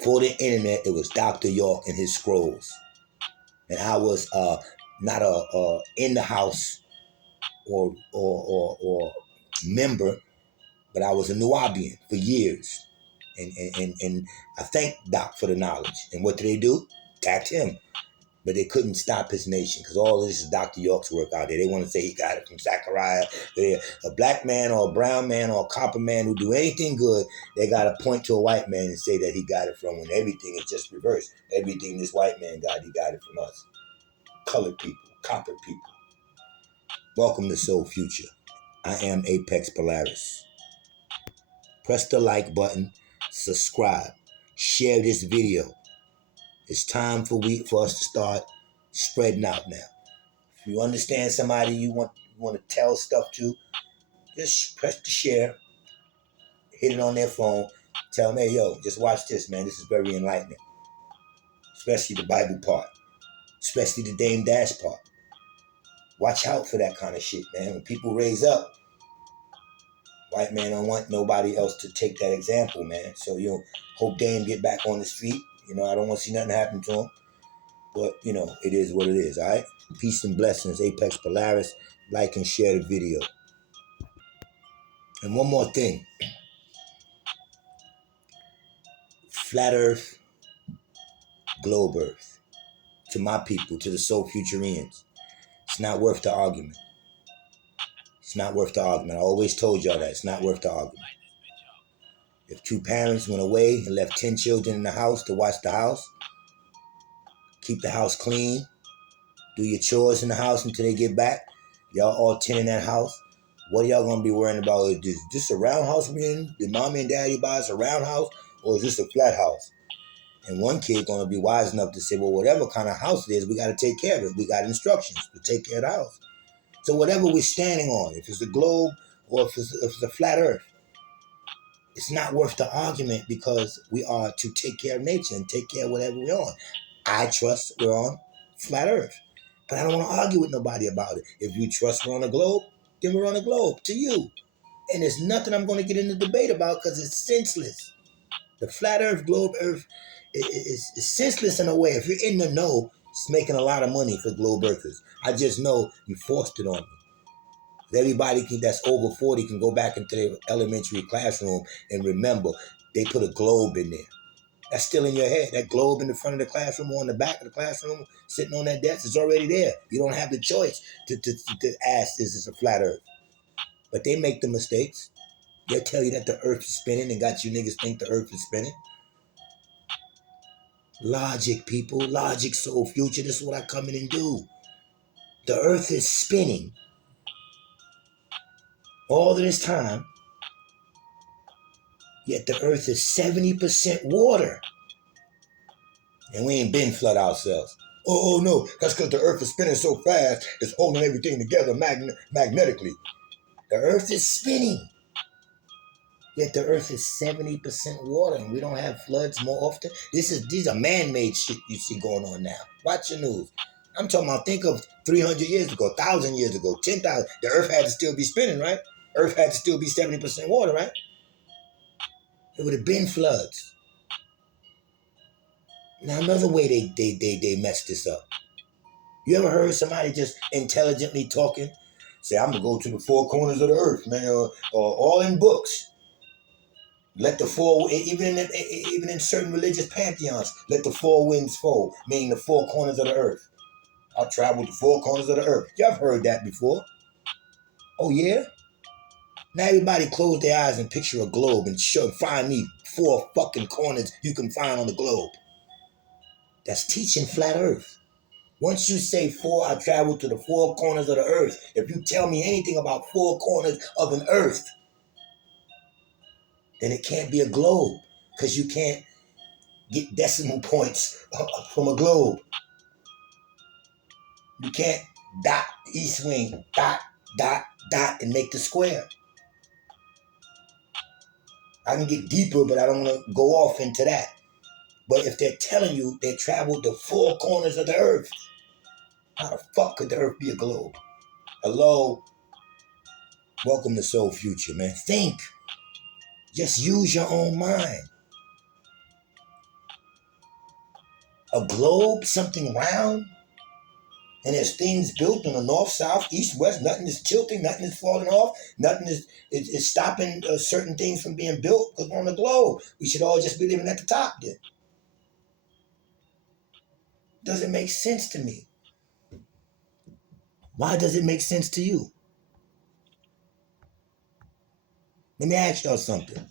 For the internet, it was Dr. York and his scrolls. And I was not a in the house or member, but I was a Nubian for years. And I thank Doc for the knowledge. And what did they do? Attacked him. But they couldn't stop his nation because all of this is Dr. York's work out there. They want to say he got it from Zachariah. A black man or a brown man or a copper man who do anything good, they got to point to a white man and say that he got it from when everything is just reversed. Everything this white man got, he got it from us. Colored people, copper people. Welcome to Soul Future. I am APEXX Polaris. Press the like button, subscribe, share this video. It's time for us to start spreading out now. If you understand somebody you want to tell stuff to, just press the share, hit it on their phone, tell them, hey, yo, just watch this, man. This is very enlightening. Especially the Bible part, especially the Dame Dash part. Watch out for that kind of shit, man. When people raise up, white man don't want nobody else to take that example, man. So, hope Dame get back on the street. I don't want to see nothing happen to him. But, it is what it is, all right? Peace and blessings, APEXX Polaris. Like and share the video. And one more thing. Flat Earth, Globe Earth. To my people, to the Soul Futurians. It's not worth the argument. It's not worth the argument. I always told y'all that. It's not worth the argument. If two parents went away and left 10 children in the house to watch the house, keep the house clean, do your chores in the house until they get back, y'all all 10 in that house, what are y'all going to be worrying about? Is this a round house we in? Did mommy and daddy buy us a round house? Or is this a flat house? And one kid going to be wise enough to say, well, whatever kind of house it is, we got to take care of it. We got instructions to take care of the house. So whatever we're standing on, if it's a globe or if it's a flat earth, it's not worth the argument because we are to take care of nature and take care of whatever we're on. I trust we're on flat earth. But I don't want to argue with nobody about it. If you trust we're on a globe, then we're on a globe, to you. And there's nothing I'm going to get into debate about because it's senseless. The flat earth, globe earth is senseless in a way. If you're in the know, it's making a lot of money for globe earthers. I just know you forced it on me. Everybody that's over 40 can go back into their elementary classroom and remember they put a globe in there. That's still in your head. That globe in the front of the classroom or in the back of the classroom, sitting on that desk, is already there. You don't have the choice to ask, is this a flat earth? But they make the mistakes. They'll tell you that the earth is spinning and got you niggas think the earth is spinning. Logic, people. Logic, Soul Future. This is what I come in and do. The earth is spinning all of this time, yet the earth is 70% water. And we ain't been flood ourselves. Oh no, that's because the earth is spinning so fast, it's holding everything together magnetically. The earth is spinning. Yet the earth is 70% water and we don't have floods more often. These are man-made shit you see going on now. Watch your news. I'm talking about, think of 300 years ago, 1,000 years ago, 10,000. The earth had to still be spinning, right? Earth had to still be 70% water, right? It would have been floods. Now another way they messed this up. You ever heard somebody just intelligently talking? Say, I'm going to go to the four corners of the earth, man, or all in books. Let the four, even in certain religious pantheons, let the four winds fall, meaning the four corners of the earth. I'll travel the four corners of the earth. Y'all have heard that before. Oh, yeah? Now everybody close their eyes and picture a globe and find me 4 fucking corners you can find on the globe. That's teaching flat earth. Once you say 4, I travel to the 4 corners of the earth. If you tell me anything about 4 corners of an earth, then it can't be a globe because you can't get decimal points from a globe. You can't dot east wing, dot, dot, dot, and make the square. I can get deeper, but I don't want to go off into that. But if they're telling you they traveled the 4 corners of the earth, how the fuck could the earth be a globe? Hello? Welcome to Soul Future, man. Think. Just use your own mind. a globe, something round, and there's things built on the north, south, east, west. Nothing is tilting, nothing is falling off, nothing is stopping certain things from being built because we're on the globe. We should all just be living at the top then. Doesn't make sense to me. Why does it make sense to you? Let me ask y'all something.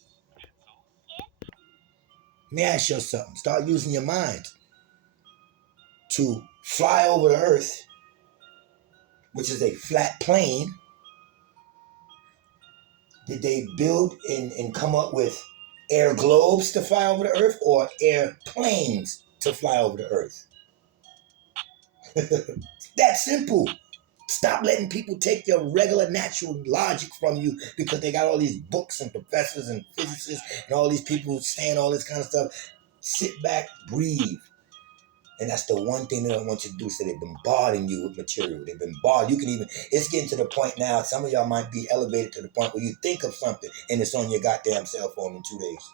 Let me ask y'all something. Start using your mind to fly over the earth, which is a flat plane. Did they build and come up with air globes to fly over the earth or airplanes to fly over the earth? That simple. Stop letting people take your regular natural logic from you because they got all these books and professors and physicists and all these people saying all this kind of stuff. Sit back, breathe. And that's the one thing they don't want you to do. So they're bombarding you with material. They've been bombarded. You can even, it's getting to the point now, some of y'all might be elevated to the point where you think of something and it's on your goddamn cell phone in 2 days.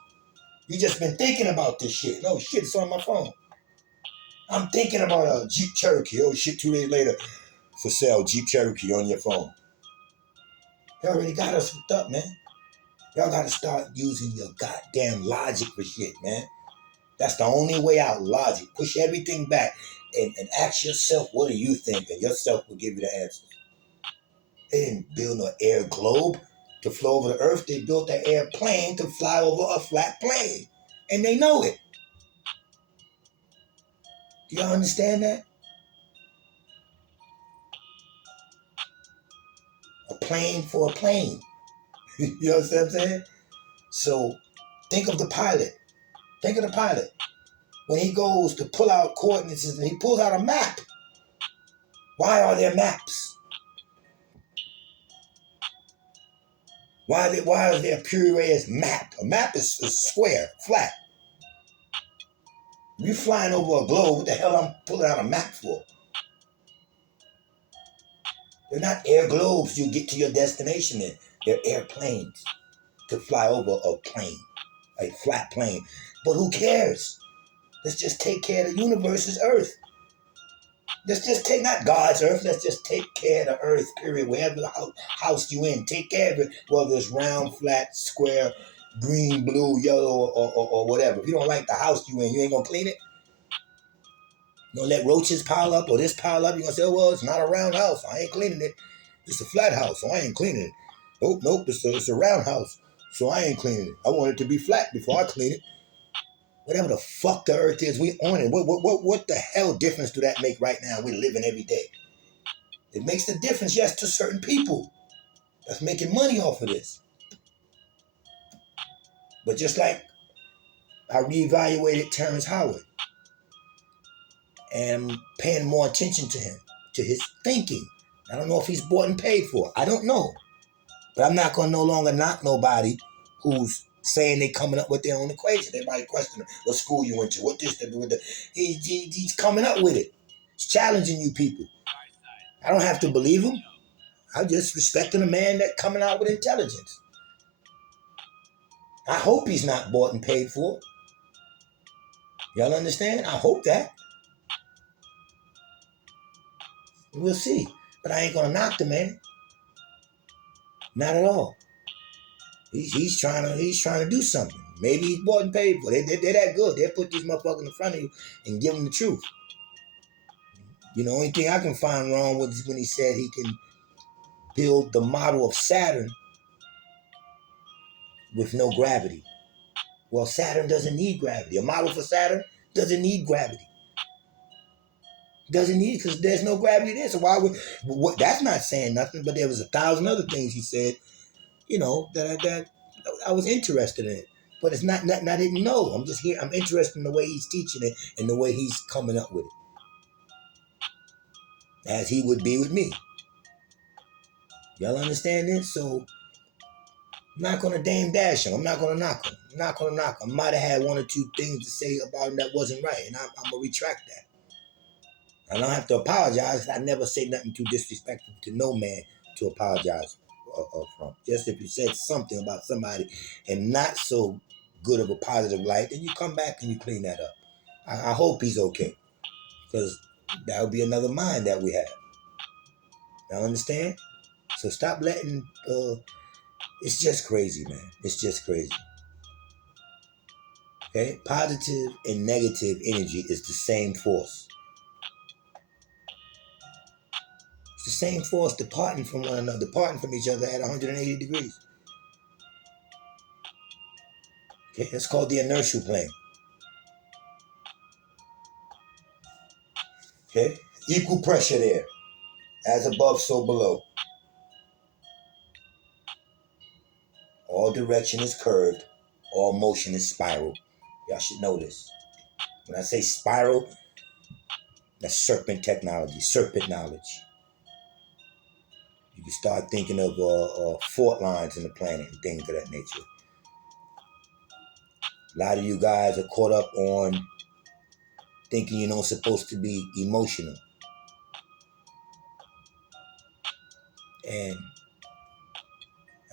You just been thinking about this shit. No shit, it's on my phone. I'm thinking about a Jeep Cherokee. Oh shit, 2 days later, for sale, Jeep Cherokee on your phone. They already got us hooked up, man. Y'all gotta start using your goddamn logic for shit, man. That's the only way out, logic. Push everything back and ask yourself, what do you think? And yourself will give you the answers. They didn't build no air globe to flow over the earth. They built an airplane to fly over a flat plane. And they know it. Do y'all understand that? A plane for a plane. You know what I'm saying? So think of the pilot. Think of the pilot. When he goes to pull out coordinates and he pulls out a map. Why are there maps? Why is there a Puree map? A map is square, flat. If you're flying over a globe, what the hell I'm pulling out a map for? They're not air globes you get to your destination in. They're airplanes to fly over a plane, a flat plane. But who cares? Let's just take care of the universe's Earth. Let's just take, not God's Earth, let's just take care of the Earth, period. Wherever house you in, take care of it, whether it's round, flat, square, green, blue, yellow, or whatever. If you don't like the house you in, you ain't gonna clean it. You gonna let roaches pile up or this pile up, you're gonna say, oh, well, it's not a round house, I ain't cleaning it. It's a flat house, so I ain't cleaning it. Nope, it's a round house, so I ain't cleaning it. I want it to be flat before I clean it. Whatever the fuck the earth is, we on it. What the hell difference do that make right now? We're living every day. It makes the difference, yes, to certain people that's making money off of this. But just like I reevaluated Terrence Howard and I'm paying more attention to him, to his thinking. I don't know if he's bought and paid for. I don't know. But I'm not going to no longer knock nobody who's saying they coming up with their own equation. Everybody questioning what school you went to, what this, that. He's coming up with it. He's challenging you people. I don't have to believe him. I'm just respecting a man that coming out with intelligence. I hope he's not bought and paid for. Y'all understand? I hope that. We'll see. But I ain't going to knock the man. Not at all. He's trying to do something. Maybe he's bought and paid for. They're that good. They'll put these motherfuckers in front of you and give them the truth. You know, only thing I can find wrong with is when he said he can build the model of Saturn with no gravity. Well, Saturn doesn't need gravity. A model for Saturn doesn't need gravity. Doesn't need, because there's no gravity there. So why would, that's not saying nothing, but there was 1,000 other things he said, you know, that I was interested in it. But it's not nothing I didn't know. I'm just here. I'm interested in the way he's teaching it and the way he's coming up with it. As he would be with me. Y'all understand this? So I'm not going to dame dash him. I'm not going to knock him. I'm not going to knock him. I might have had one or two things to say about him that wasn't right, and I'm going to retract that. I don't have to apologize. I never say nothing too disrespectful to no man to apologize from. Just if you said something about somebody and not so good of a positive light, then you come back and you clean that up. I hope he's okay. because that would be another mind that we have. Y'all understand? So stop letting. It's just crazy, man. It's just crazy. Okay, positive and negative energy is the same force. It's the same force departing from one another, departing from each other at 180 degrees. Okay, that's called the inertial plane. Okay, equal pressure there, as above, so below. All direction is curved, all motion is spiral. Y'all should know this. When I say spiral, that's serpent technology, serpent knowledge. You can start thinking of fault lines in the planet and things of that nature. A lot of you guys are caught up on thinking you're not supposed to be emotional. And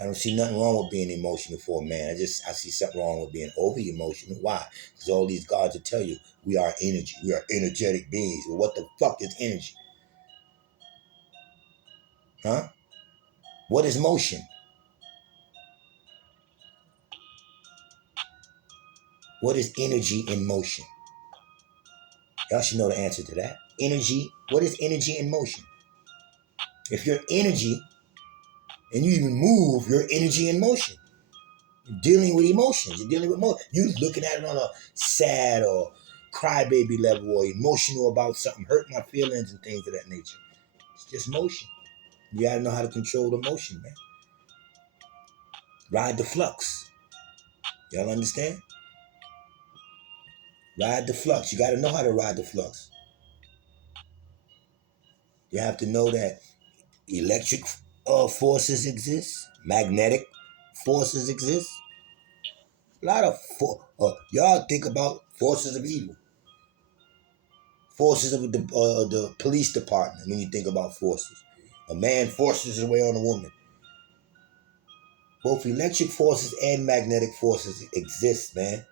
I don't see nothing wrong with being emotional for a man. I see something wrong with being over emotional. Why? Because all these gods will tell you we are energy. We are energetic beings. Well, what the fuck is energy? Huh? What is motion? What is energy in motion? Y'all should know the answer to that. Energy. What is energy in motion? If you're energy and you even move, you're energy in motion. You're dealing with emotions. You're dealing with motion. You're looking at it on a sad or crybaby level or emotional about something, hurt my feelings and things of that nature. It's just motion. You gotta know how to control the motion, man. Ride the flux. Y'all understand? Ride the flux. You gotta know how to ride the flux. You have to know that electric forces exist, magnetic forces exist. A lot of y'all think about forces of evil, forces of the police department. When you think about forces, a man forces his way on a woman. Both electric forces and magnetic forces exist, man.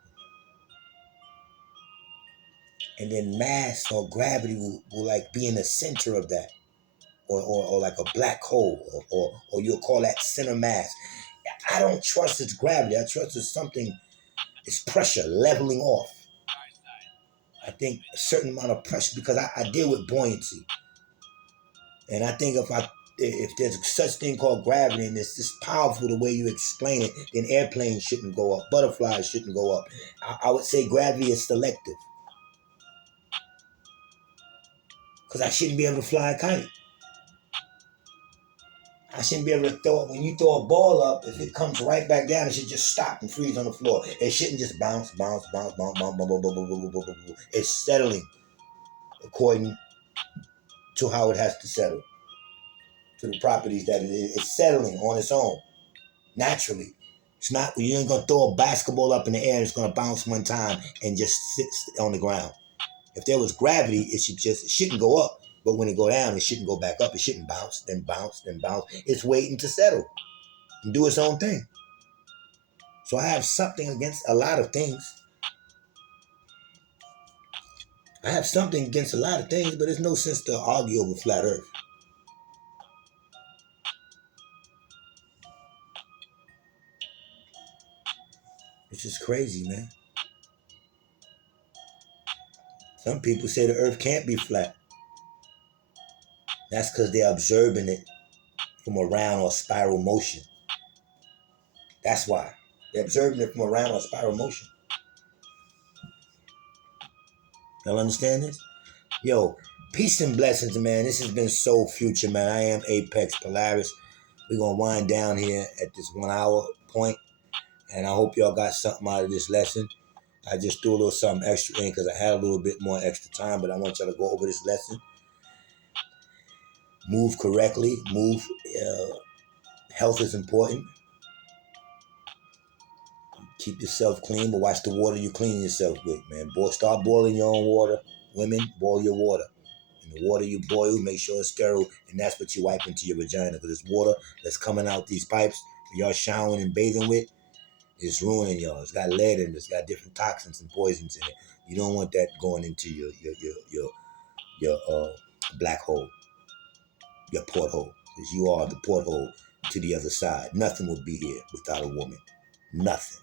And then mass or gravity will like be in the center of that, or like a black hole, or you'll call that center mass. I don't trust it's gravity. I trust it's something. It's pressure leveling off. I think a certain amount of pressure, because I deal with buoyancy, and I think if there's such thing called gravity and it's just powerful the way you explain it, then airplanes shouldn't go up, butterflies shouldn't go up. I would say gravity is selective, because I shouldn't be able to fly a kite. I shouldn't be able to throw it. When you throw a ball up, if it comes right back down, it should just stop and freeze on the floor. It shouldn't just bounce, bounce, bounce, bounce, bounce, bounce, bounce, bounce, bounce, bounce, bounce. It's settling according to how it has to settle, to the properties that it is. It's settling on its own, naturally. It's not, you ain't gonna throw a basketball up in the air and it's gonna bounce one time and just sit on the ground. If there was gravity, it shouldn't go up. But when it go down, it shouldn't go back up. It shouldn't bounce, then bounce, then bounce. It's waiting to settle and do its own thing. So I have something against a lot of things. I have something against a lot of things, but there's no sense to argue over flat earth. It's just crazy, man. Some people say the earth can't be flat. That's because they're observing it from a round or spiral motion. That's why. They're observing it from a round or spiral motion. Y'all understand this? Yo, peace and blessings, man. This has been Soul Future, man. I am APEXX Polaris. We're going to wind down here at this 1 hour point, and I hope y'all got something out of this lesson. I just threw a little something extra in because I had a little bit more extra time, but I want y'all to go over this lesson. Move correctly. Health is important. Keep yourself clean, but watch the water you clean yourself with, man. Start boiling your own water. Women, boil your water. And the water you boil, make sure it's sterile, and that's what you wipe into your vagina, because it's water that's coming out these pipes y'all showering and bathing with. It's ruining y'all. It's got lead in it. It's got different toxins and poisons in it. You don't want that going into your your black hole, your porthole. Because you are the porthole to the other side. Nothing would be here without a woman. Nothing.